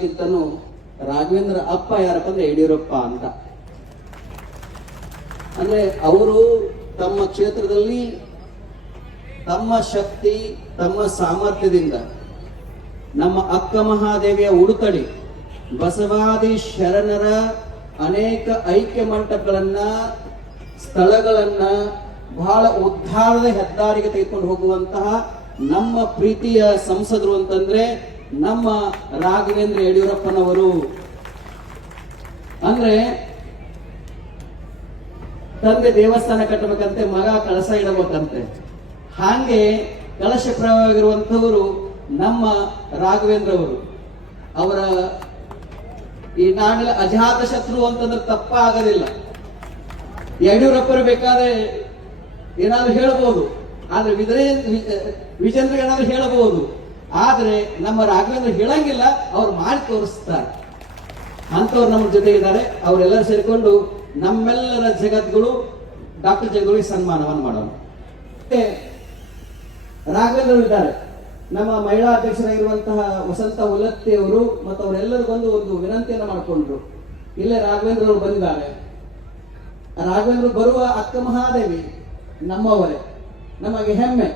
ಅನ್ನೋದಕ್ಕಿಂತನೂ ರಾಘವೇಂದ್ರ ಅಪ್ಪ ಯಾರಪ್ಪ ಅಂದ್ರೆ ಯಡಿಯೂರಪ್ಪ ಅಂತ. ಅಂದ್ರೆ ಅವರು ತಮ್ಮ ಕ್ಷೇತ್ರದಲ್ಲಿ ತಮ್ಮ ಶಕ್ತಿ ತಮ್ಮ ಸಾಮರ್ಥ್ಯದಿಂದ ನಮ್ಮ ಅಕ್ಕ ಮಹಾದೇವಿಯ ಉಡುತಡಿ ಬಸವಾದಿ ಶರಣರ ಅನೇಕ ಐಕ್ಯ ಮಂಟಪಗಳನ್ನ ಸ್ಥಳಗಳನ್ನ ಬಹಳ ಉದ್ಧಾರದ ಹೆದ್ದಾರಿಗೆ ತೆಗೆದುಕೊಂಡು ಹೋಗುವಂತಹ ನಮ್ಮ ಪ್ರೀತಿಯ ಸಂಸದರು ಅಂತಂದ್ರೆ ನಮ್ಮ ರಾಘವೇಂದ್ರ ಯಡಿಯೂರಪ್ಪನವರು. ಅಂದ್ರೆ ತಂದೆ ದೇವಸ್ಥಾನ ಕಟ್ಟಬೇಕಂತೆ, ಮಗ ಕಳಸ ಇಡಬೇಕಂತೆ. ಹಾಗೆ ಕಳಶ ಪ್ರವಾಗಿರುವಂತವರು ನಮ್ಮ ರಾಘವೇಂದ್ರ ಅವರು. ಅವರ ಈ ನಾಡಿನ ಅಜಾತ ಶತ್ರು ಅಂತಂದ್ರೆ ತಪ್ಪ ಆಗೋದಿಲ್ಲ. ಯಡಿಯೂರಪ್ಪರು ಬೇಕಾದ್ರೆ ಏನಾದ್ರು ಹೇಳಬಹುದು, ಆದ್ರೆ ವಿಜೇಂದ್ರಿಗೆ ಏನಾದ್ರು ಹೇಳಬಹುದು, ಆದ್ರೆ ನಮ್ಮ ರಾಘವೇಂದ್ರ ಹೇಳಂಗಿಲ್ಲ, ಅವ್ರು ಮಾಡಿ ತೋರಿಸ್ತಾರೆ. ಅಂತವ್ರು ನಮ್ಮ ಜೊತೆ ಇದ್ದಾರೆ. ಅವರೆಲ್ಲರೂ ಸೇರಿಕೊಂಡು ನಮ್ಮೆಲ್ಲರ ಜಗದ್ಗುರು ಡಾಕ್ಟರ್ ಜಗದ್ಗುರಿಗೆ ಸನ್ಮಾನವನ್ನು ಮಾಡೋಣ. ರಾಘವೇಂದ್ರ ಇದ್ದಾರೆ. ನಮ್ಮ ಮಹಿಳಾ ಅಧ್ಯಕ್ಷರಾಗಿರುವಂತಹ ವಸಂತ ಹುಲತ್ತಿ ಅವರು ಮತ್ತು ಅವರೆಲ್ಲರಿಗೊಂದು ಒಂದು ವಿನಂತಿಯನ್ನು ಮಾಡಿಕೊಂಡ್ರು. ಇಲ್ಲೇ ರಾಘವೇಂದ್ರ ಅವರು ಬಂದಿದ್ದಾರೆ. ರಾಘವೇಂದ್ರ ಬರುವ ಅಕ್ಕ ಮಹಾದೇವಿ ನಮ್ಮವರೇ, ನಮಗೆ ಹೆಮ್ಮೆ,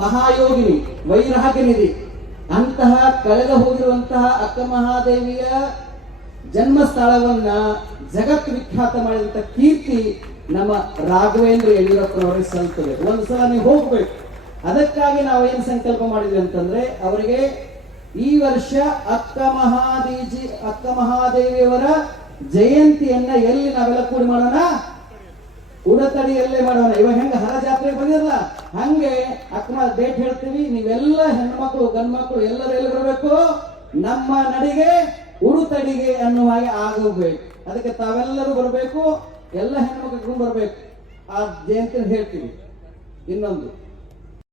ಮಹಾಯೋಗಿನಿ, ವೈರಾಗ್ಯನಿಧಿ ಅಂತಹ ಕಳೆದು ಹೋಗಿರುವಂತಹ ಅಕ್ಕ ಮಹಾದೇವಿಯ ಜನ್ಮಸ್ಥಳವನ್ನ ಜಗತ್ ವಿಖ್ಯಾತ ಮಾಡಿದಂತ ಕೀರ್ತಿ ನಮ್ಮ ರಾಘವೇಂದ್ರ ಯಡಿಯೂರಪ್ಪನವರಿಗೆ ಸಲ್ತದೆ. ಒಂದ್ಸಲ ನೀವು ಹೋಗ್ಬೇಕು. ಅದಕ್ಕಾಗಿ ನಾವು ಏನು ಸಂಕಲ್ಪ ಮಾಡಿದ್ವಿ ಅಂತಂದ್ರೆ, ಅವರಿಗೆ ಈ ವರ್ಷ ಅಕ್ಕ ಮಹಾದೇವಿಯವರ ಜಯಂತಿಯನ್ನ ಎಲ್ಲಿ ನಾವೆಲ್ಲ ಕೂಡಿ ಮಾಡೋಣ, ಉಡತಡಿಯಲ್ಲೇ ಮಾಡೋಣ. ಇವಾಗ ಹೆಂಗ ಹರ ಜಾತ್ರೆಗೆ ಬಂದಿರಲ್ಲ, ಹಂಗೆ ಅಕ್ಕ ಡೇಟ್ ಹೇಳ್ತೀವಿ. ನೀವೆಲ್ಲ ಹೆಣ್ಮಕ್ಳು ಗಂಡ್ಮಕ್ಳು ಎಲ್ಲರೂ ಎಲ್ಲಿ ಬರಬೇಕು, ನಮ್ಮ ನಡಿಗೆ ಉಡುತಡಿಗೆ ಅನ್ನುವ ಹಾಗೆ ಆಗೋಗ್ಬೇಕು. ಅದಕ್ಕೆ ತಾವೆಲ್ಲರೂ ಬರಬೇಕು, ಎಲ್ಲ ಹೆಣ್ಮಕ್ಳು ಬರಬೇಕು. ಆ ಜಯಂತಿ ಹೇಳ್ತೀವಿ. ಇನ್ನೊಂದು